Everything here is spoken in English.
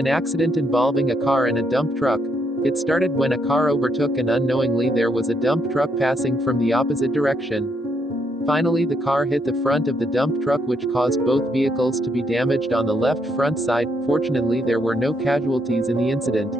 An accident involving a car and a dump truck. It started when a car overtook and unknowingly there was a dump truck passing from the opposite direction. Finally, the car hit the front of the dump truck, which caused both vehicles to be damaged on the left front side. Fortunately, there were no casualties in the incident.